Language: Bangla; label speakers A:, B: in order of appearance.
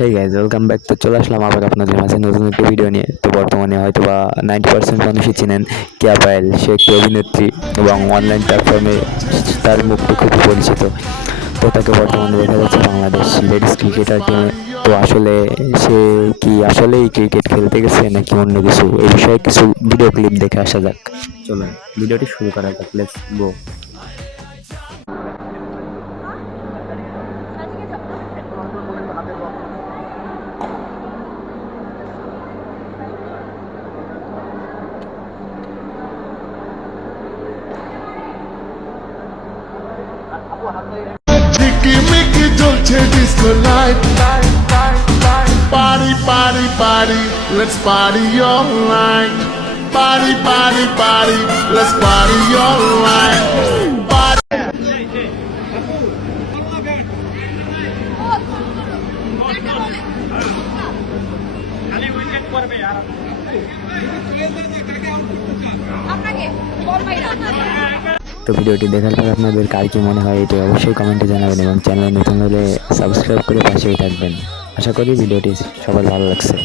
A: হেই গাইজ ওয়েলকাম ব্যাক তো চলে আসলাম আবার আপনাদের মাঝে নতুন একটি ভিডিও নিয়ে। তো বর্তমানে হয়তো বা নাইনটি পার্সেন্ট মানুষই চিনেন কেয়া পায়েল সে একটি অভিনেত্রী এবং অনলাইন প্ল্যাটফর্মে তার মুখটি খুবই পরিচিত। তো তাকে বর্তমানে দেখা যাচ্ছে বাংলাদেশ লেডিস ক্রিকেটার টিমে তো আসলে সে কি আসলেই ক্রিকেট খেলতে গেছে নাকি অন্য কিছু? এই বিষয়ে কিছু ভিডিও ক্লিপ দেখে আসা যাক। চলুন ভিডিওটি শুরু করা যাক। Let's go
B: ঝিকিমিকি জ্বলছে ডিস্কো লাইট পারি পারি পারি লেটস পারি অল নাইট পারি পারি পারি লেটস পারি অল নাইট
C: আপনাকে বল ভাইরা
A: তো ভিডিওটি দেখার পর আপনাদের কার কি মনে হয়, এটি অবশ্যই কমেন্টে জানাবেন এবং চ্যানেলে নতুন হলে সাবস্ক্রাইব করে পাশেই থাকবেন। আশা করি ভিডিওটি সবার ভালো লাগছে।